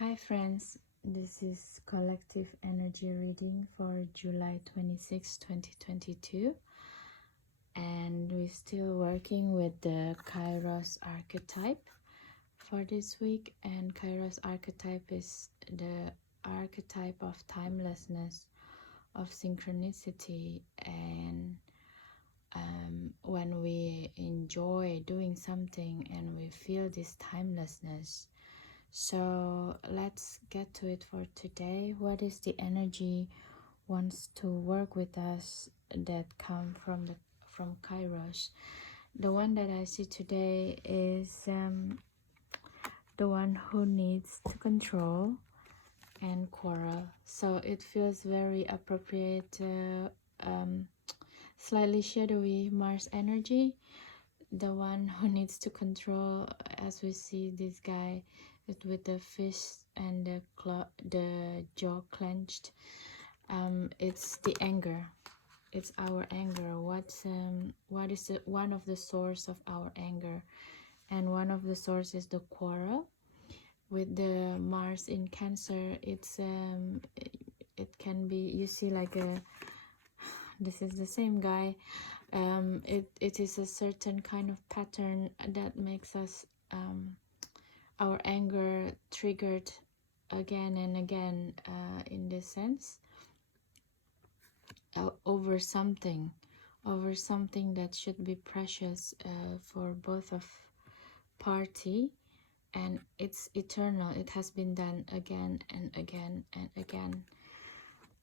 Hi friends, this is collective energy reading for July 26, 2022, and we're still working with the Kairos archetype for this week. And Kairos archetype is the archetype of timelessness, of synchronicity, and when we enjoy doing something and we feel this timelessness. So let's get to it for today. What is the energy wants to work with us that come from Kairos? The one that I see today is the one who needs to control and quarrel. So it feels very appropriate, slightly shadowy Mars energy. The one who needs to control, as we see this guy with the fist and the jaw clenched. It's the anger. It's our anger. What is one of the source of our anger? And one of the source is the quarrel. With the Mars in Cancer, it can be, you see, like this is the same guy. It is a certain kind of pattern that makes us our anger triggered again and again, in this sense, over something that should be precious for both of party, and it's eternal. It has been done again and again and again.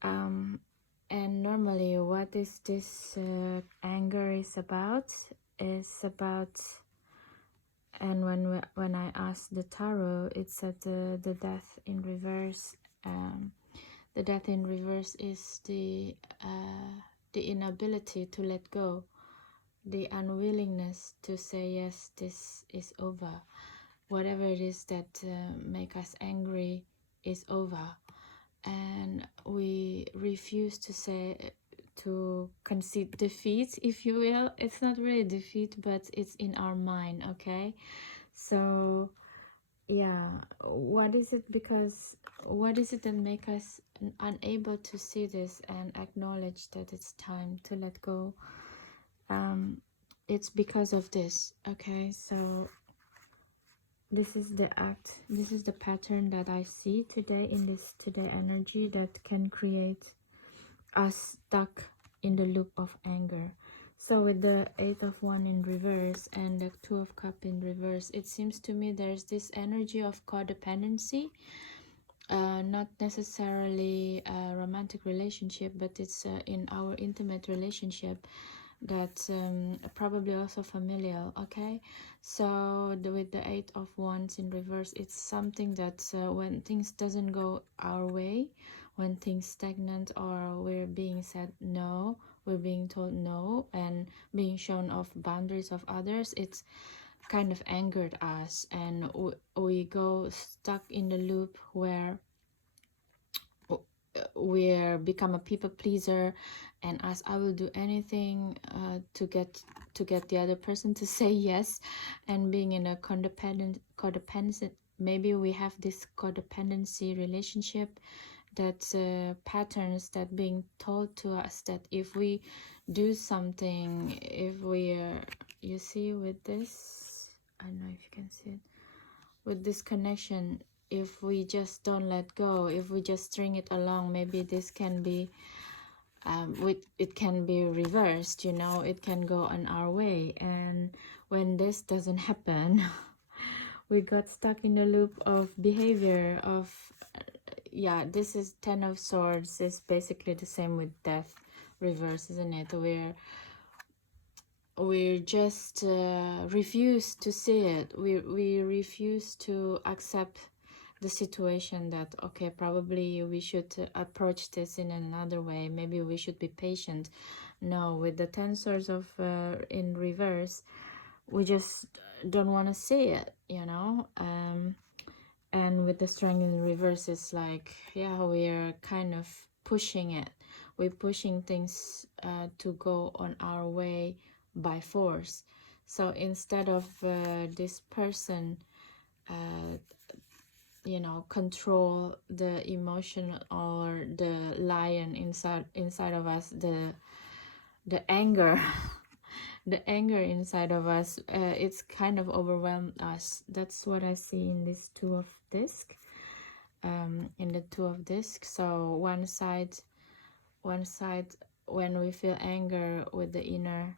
And normally what is this anger is about, and when I asked the tarot, it said the death in reverse. The death in reverse is the inability to let go, the unwillingness to say yes, this is over. Whatever it is that make us angry is over, and we refuse to say, to concede defeat, if you will. It's not really defeat, but it's in our mind. Okay, so yeah, what is it that make us unable to see this and acknowledge that it's time to let go? It's because of this. Okay, so this is the pattern that I see today in this today energy that can create us stuck in the loop of anger. So with the 8 of Wands in reverse and the 2 of Cups in reverse, it seems to me there's this energy of codependency, not necessarily a romantic relationship, but it's in our intimate relationship, that probably also familial. Okay, so with the 8 of Wands in reverse, it's something that when things doesn't go our way, when things stagnant, or we're being said no, we're being told no, and being shown off boundaries of others, it's kind of angered us, and we go stuck in the loop where we become a people pleaser, and as I will do anything to get the other person to say yes, and being in a codependency, maybe we have this codependency relationship, that patterns that being told to us that if we do something, if we you see with this, I don't know if you can see it, with this connection, if we just don't let go, if we just string it along, maybe this can be it can be reversed, you know, it can go on our way. And when this doesn't happen, we got stuck in the loop of behavior of yeah, this is 10 of Swords. It's basically the same with death reverse, isn't it? We just refuse to see it. We refuse to accept the situation that, okay, probably we should approach this in another way. Maybe we should be patient. No, with the 10 swords of in reverse, we just don't want to see it, you know. And with the strength in reverse, it's like, yeah, we're kind of pushing it. We're pushing things to go on our way by force. So instead of this person you know, control the emotion or the lion inside of us, the anger. The anger inside of us, it's kind of overwhelmed us. That's what I see in this two of disc, in the two of disc. So one side, when we feel anger with the inner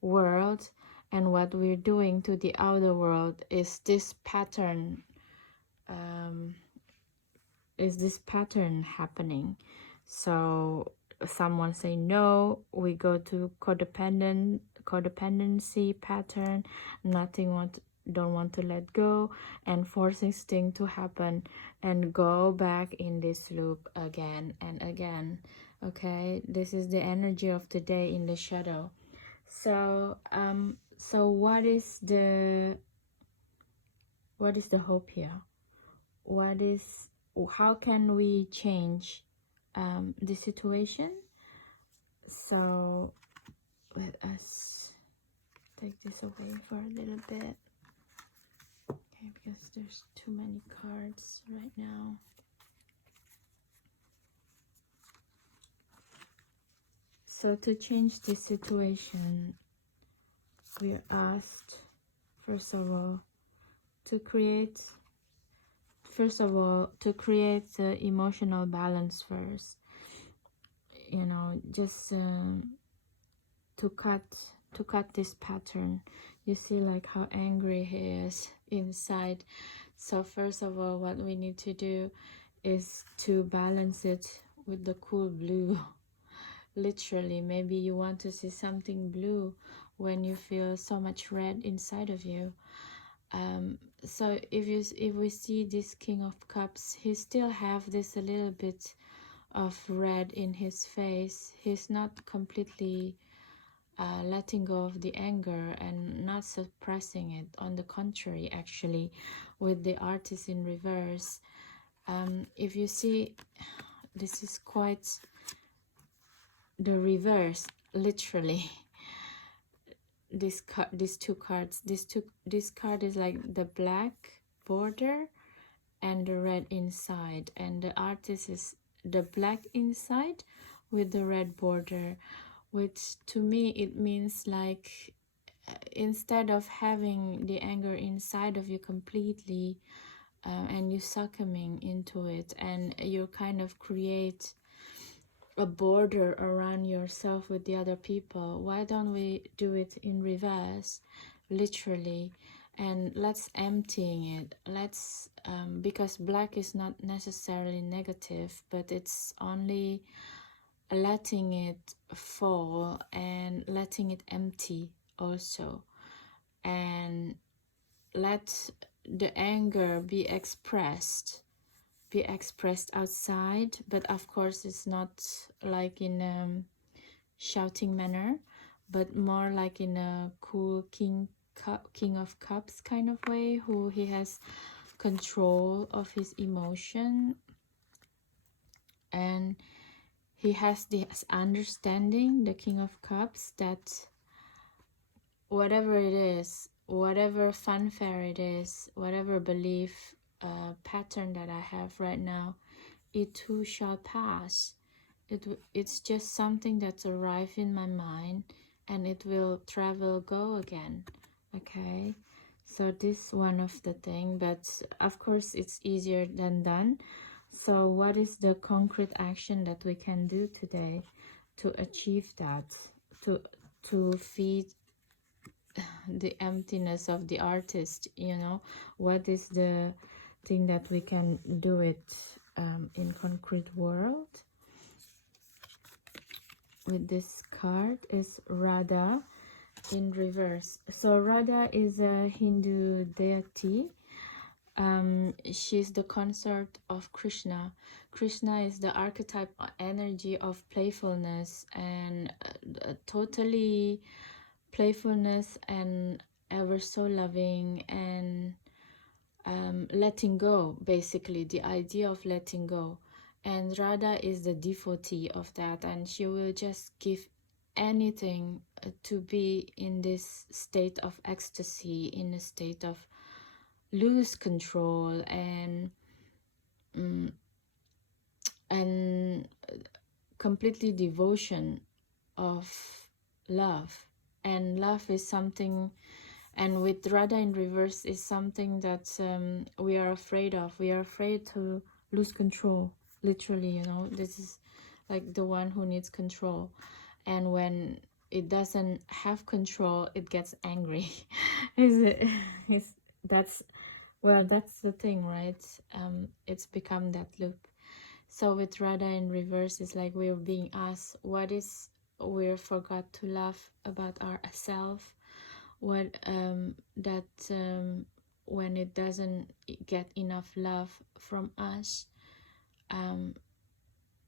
world, and what we're doing to the outer world is this pattern, happening. So someone say no, we go to codependency pattern, don't want to let go, and forcing things to happen, and go back in this loop again and again. Okay, this is the energy of today in the shadow. So so what is the hope here? How can we change the situation? So let us take this away for a little bit, okay, because there's too many cards right now. So to change this situation, we're asked, first of all, to create the emotional balance first. You know, just to cut this pattern. You see like how angry he is inside. So first of all, what we need to do is to balance it with the cool blue. Literally, maybe you want to see something blue when you feel so much red inside of you. So if we see this King of Cups, he still have this a little bit of red in his face. He's not completely letting go of the anger and not suppressing it. On the contrary, actually, with the Artist in reverse, if you see, this is quite the reverse, literally. These two cards, this card is like the black border and the red inside, and the Artist is the black inside with the red border, which to me it means like instead of having the anger inside of you completely, and you succumbing into it, and you kind of create a border around yourself with the other people, why don't we do it in reverse, literally, and let's emptying it. Let's because black is not necessarily negative, but it's only letting it fall and letting it empty also, and let the anger be expressed outside, but of course it's not like in a shouting manner, but more like in a cool king of cups kind of way, who he has control of his emotion, and he has this understanding, the King of Cups, that whatever it is, whatever fanfare it is, whatever belief pattern that I have right now, it too shall pass. It's just something that's arrived in my mind, and it will go again. Okay, so this one of the thing, but of course it's easier than done. So what is the concrete action that we can do today to achieve that, to feed the emptiness of the Artist? You know, what is the thing that we can do it in concrete world? With this card is Radha in reverse. So Radha is a Hindu deity. She's the consort of Krishna. Krishna is the archetype energy of playfulness, and totally playfulness, and ever so loving, and letting go, basically the idea of letting go. And Radha is the devotee of that, and she will just give anything to be in this state of ecstasy, in a state of lose control, and completely devotion of love. And love is something, and with Radha in reverse is something that we are afraid of. We are afraid to lose control, literally, you know. This is like the one who needs control. And when it doesn't have control, it gets angry. Is it? Is that's well, that's the thing, right? It's become that loop. So with Radha in reverse, it's like we're being asked, what is we forgot to love about ourselves? What that when it doesn't get enough love from us,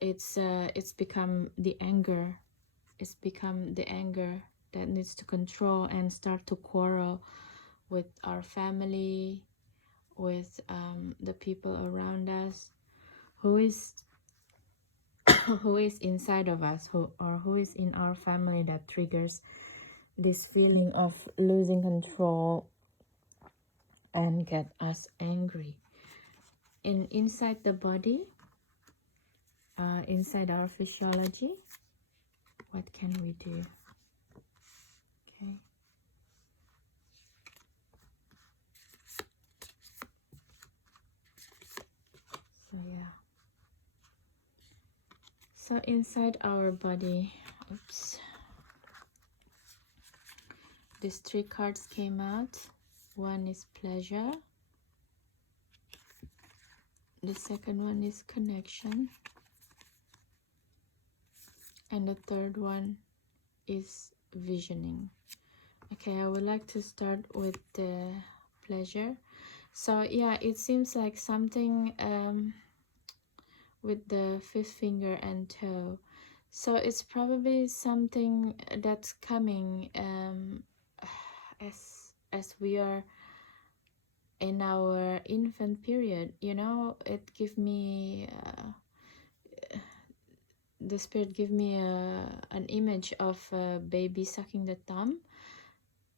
it's become the anger. It's become the anger that needs to control and start to quarrel with our family, with the people around us, who is who is inside of us, who is in our family, that triggers this feeling of losing control and get us angry. And inside the body, inside our physiology, what can we do? Okay. So yeah. So inside our body, oops, these three cards came out. One is pleasure. The second one is connection. And the third one is visioning. Okay, I would like to start with the pleasure. So yeah, it seems like something with the fifth finger and toe. So it's probably something that's coming as we are in our infant period. You know, it give me the spirit give me an image of a baby sucking the thumb,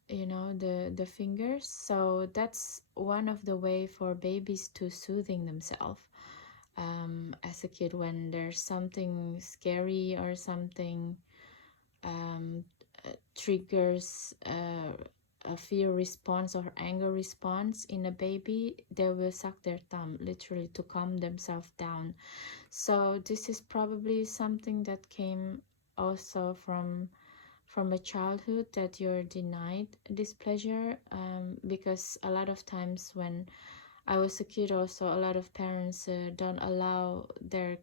you know, the fingers. So that's one of the way for babies to soothing themselves as a kid, when there's something scary or something triggers a fear response or anger response in a baby, they will suck their thumb literally to calm themselves down. So this is probably something that came also from a childhood, that you're denied this pleasure, because a lot of times when I was a kid also, a lot of parents don't allow their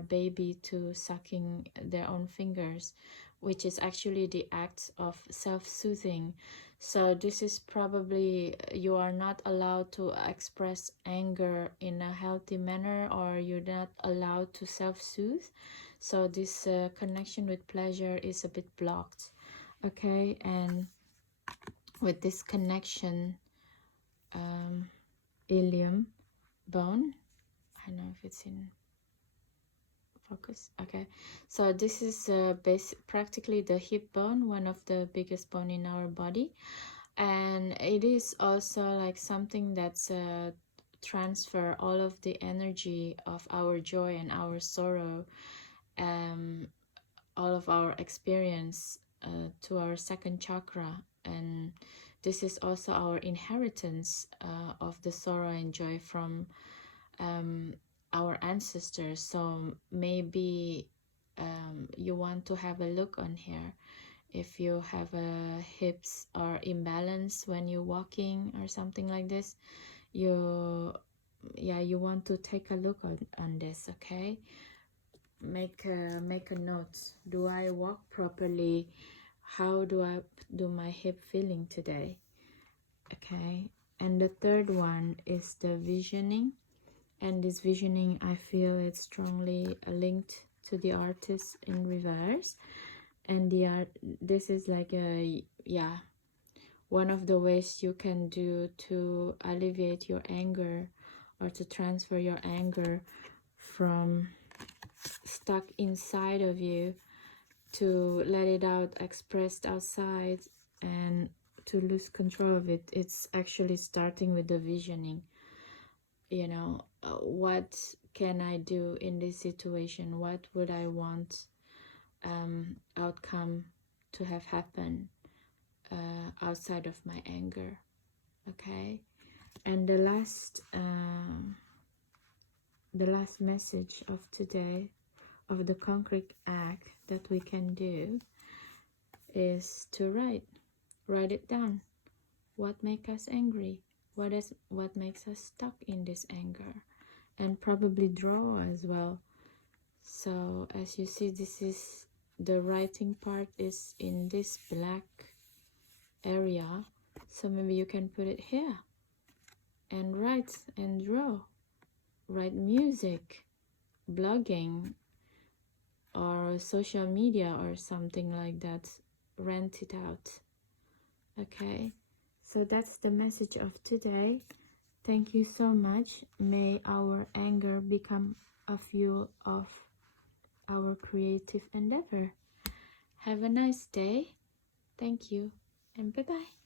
baby to sucking their own fingers, which is actually the act of self-soothing. So this is probably, you are not allowed to express anger in a healthy manner, or you're not allowed to self-soothe. So this connection with pleasure is a bit blocked. Okay, and with this connection, ilium bone, I don't know if it's in focus. Okay, so this is practically the hip bone, one of the biggest bone in our body, and it is also like something that's transfer all of the energy of our joy and our sorrow, all of our experience to our second chakra. And this is also our inheritance of the sorrow and joy from our ancestors. So maybe you want to have a look on here. If you have hips or imbalance when you're walking or something like this, you want to take a look on this. Okay, make a note. Do I walk properly? How do I do my hip feeling today? Okay, and the third one is the visioning. And this visioning, I feel it's strongly linked to the artist in reverse. And this is like a, one of the ways you can do to alleviate your anger, or to transfer your anger from stuck inside of you, to let it out, expressed outside, and to lose control of it. It's actually starting with the visioning. You know, what can I do in this situation? What would I want outcome to have happened outside of my anger. Okay, and the last message of today, of the concrete act that we can do, is to write it down. What makes us angry? What makes us stuck in this anger? And probably draw as well. So as you see, this is the writing part is in this black area, so maybe you can put it here and write and draw, write music, blogging, or social media or something like that. Rent it out. Okay, so that's the message of today. Thank you so much. May our anger become a fuel of our creative endeavor. Have a nice day. Thank you, and bye-bye.